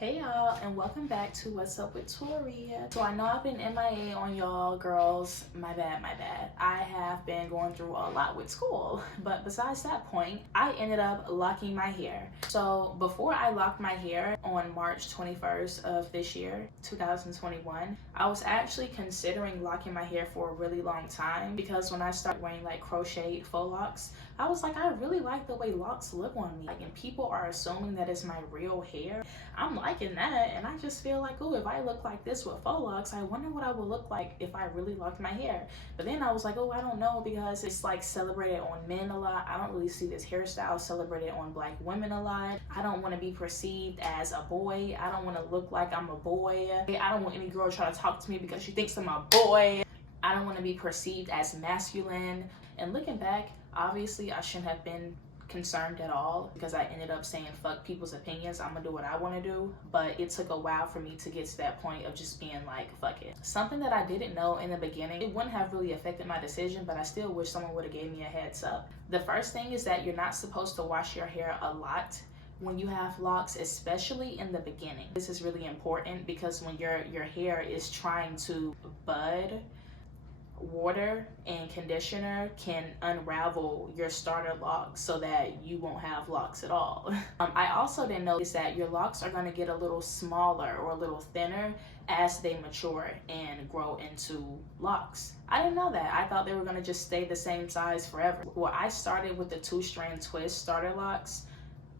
Hey y'all, and welcome back to What's Up with Torii. So I know I've been MIA on y'all girls. My bad. I have been going through a lot with school, but besides that point, I ended up locking my hair. So before I locked my hair on March 21st of this year, 2021, I was actually considering locking my hair for a really long time because when I started wearing like crocheted faux locks, I was like, I really like the way locks look on me. And people are assuming that it's my real hair. I'm liking that, and I just feel like, oh, if I look like this with faux locks, I wonder what I would look like if I really locked my hair. But then I was like, oh, I don't know, because it's like celebrated on men a lot. I don't really see this hairstyle celebrated on black women a lot. I don't want to be perceived as a boy. I don't want to look like I'm a boy. I don't want any girl to try to talk to me because she thinks I'm a boy. I don't want to be perceived as masculine. And looking back, obviously I shouldn't have been concerned at all because I ended up saying fuck people's opinions. I'm gonna do what I want to do. But it took a while for me to get to that point of just being like, fuck it. Something that I didn't know in the beginning, it wouldn't have really affected my decision, but I still wish someone would have gave me a heads up. The first thing is that you're not supposed to wash your hair a lot when you have locks, especially in the beginning. This is really important because when your hair is trying to bud, water and conditioner can unravel your starter locks so that you won't have locks at all. I also didn't notice that your locks are going to get a little smaller or a little thinner as they mature and grow into locks. I didn't know that. I thought they were going to just stay the same size forever. Well, I started with the 2-strand twist starter locks.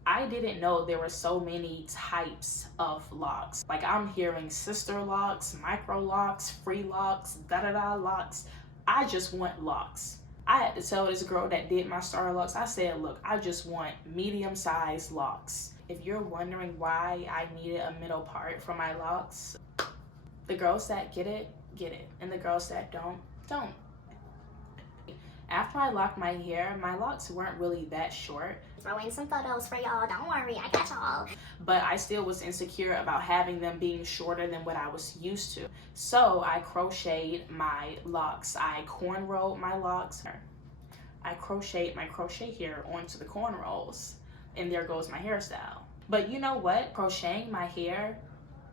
I didn't know there were so many types of locks. Like, I'm hearing sister locks, micro locks, free locks, da-da-da locks. I just want locks. I had to tell this girl that did my starter locks, I said, look, I just want medium-sized locks. If you're wondering why I needed a middle part for my locks, the girls that get it, and the girls that don't. After I locked my hair, my locks weren't really that short. Throw in some photos for y'all, don't worry, I got y'all. But I still was insecure about having them being shorter than what I was used to. So I crocheted my locks. I cornrowed my locks. I crocheted my crochet hair onto the cornrows. And there goes my hairstyle. But you know what? Crocheting my hair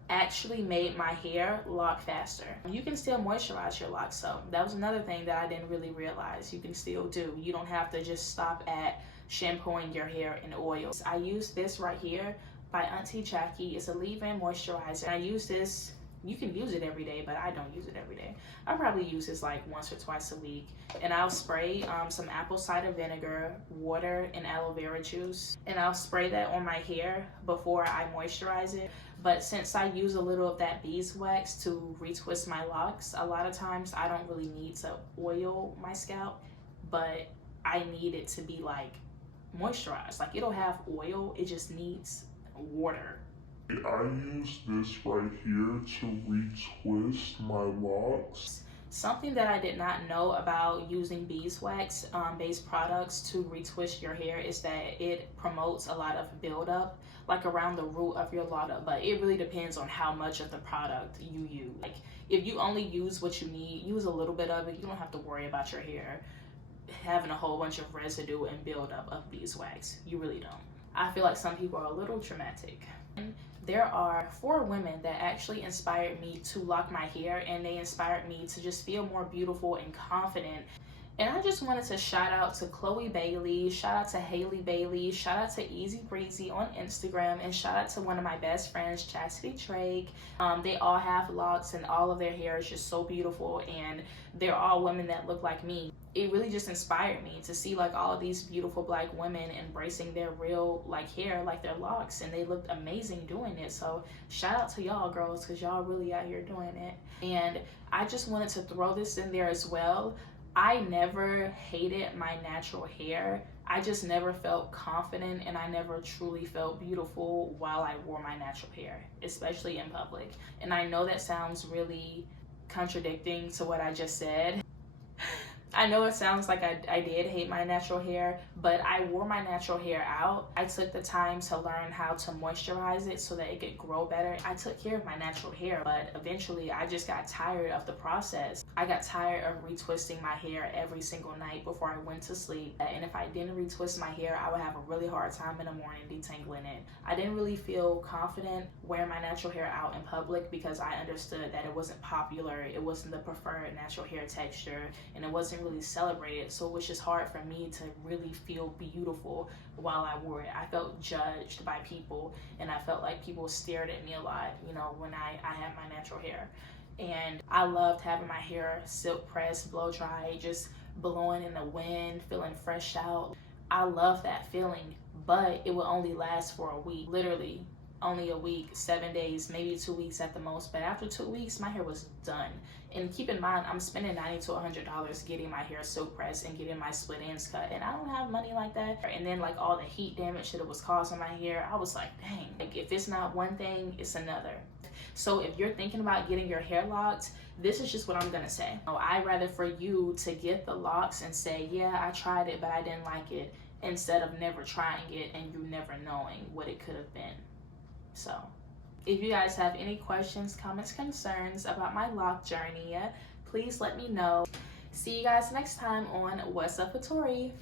actually made my hair lock faster. You can still moisturize your locks, so that was another thing that I didn't really realize you can still do. You don't have to just stop at shampooing your hair in oils. I use this right here by Auntie Jackie. It's a leave-in moisturizer. I use this, you can use it every day, but I don't use it every day. I probably use this like once or twice a week. And I'll spray some apple cider vinegar, water, and aloe vera juice. And I'll spray that on my hair before I moisturize it. But since I use a little of that beeswax to retwist my locks, a lot of times I don't really need to oil my scalp, but I need it to be like moisturized. Like, it'll have oil, it just needs water. I use this right here to retwist my locks. Something that I did not know about using beeswax based products to retwist your hair is that it promotes a lot of buildup, like around the root of your lock. But it really depends on how much of the product you use. Like, if you only use what you need, use a little bit of it. You don't have to worry about your hair having a whole bunch of residue and buildup of beeswax. You really don't. I feel like some people are a little traumatic. There are 4 women that actually inspired me to lock my hair, and they inspired me to just feel more beautiful and confident. And I just wanted to shout out to Chloe Bailey, shout out to Haley Bailey, shout out to Easy Breezy on Instagram, and shout out to one of my best friends, Chastity Drake. They all have locks and all of their hair is just so beautiful, and they're all women that look like me. It really just inspired me to see like all of these beautiful black women embracing their real like hair, like their locks, and they looked amazing doing it. So shout out to y'all girls, because y'all really out here doing it. And I just wanted to throw this in there as well. I never hated my natural hair. I just never felt confident, and I never truly felt beautiful while I wore my natural hair, especially in public. And I know that sounds really contradicting to what I just said, I know it sounds like I did hate my natural hair, but I wore my natural hair out. I took the time to learn how to moisturize it so that it could grow better. I took care of my natural hair, but eventually I just got tired of the process. I got tired of retwisting my hair every single night before I went to sleep. And if I didn't retwist my hair, I would have a really hard time in the morning detangling it. I didn't really feel confident wearing my natural hair out in public because I understood that it wasn't popular, it wasn't the preferred natural hair texture, and it wasn't really celebrated, so it was just hard for me to really feel beautiful while I wore it. I felt judged by people, and I felt like people stared at me a lot, you know, when I had my natural hair. And I loved having my hair silk pressed, blow dry, just blowing in the wind, feeling fresh out. I love that feeling, but it would only last for a week, literally only a week, 7 days, maybe 2 weeks at the most. But after 2 weeks, my hair was done. And keep in mind, I'm spending $90 to $100 getting my hair silk pressed and getting my split ends cut, and I don't have money like that. And then like all the heat damage that it was causing my hair, I was like, dang, like if it's not one thing, it's another. So if you're thinking about getting your hair locked, this is just what I'm gonna say. I'd rather for you to get the locks and say, yeah, I tried it, but I didn't like it, instead of never trying it and you never knowing what it could have been. So if you guys have any questions, comments, concerns about my lock journey, please let me know. See you guys next time on What's Up with Torii.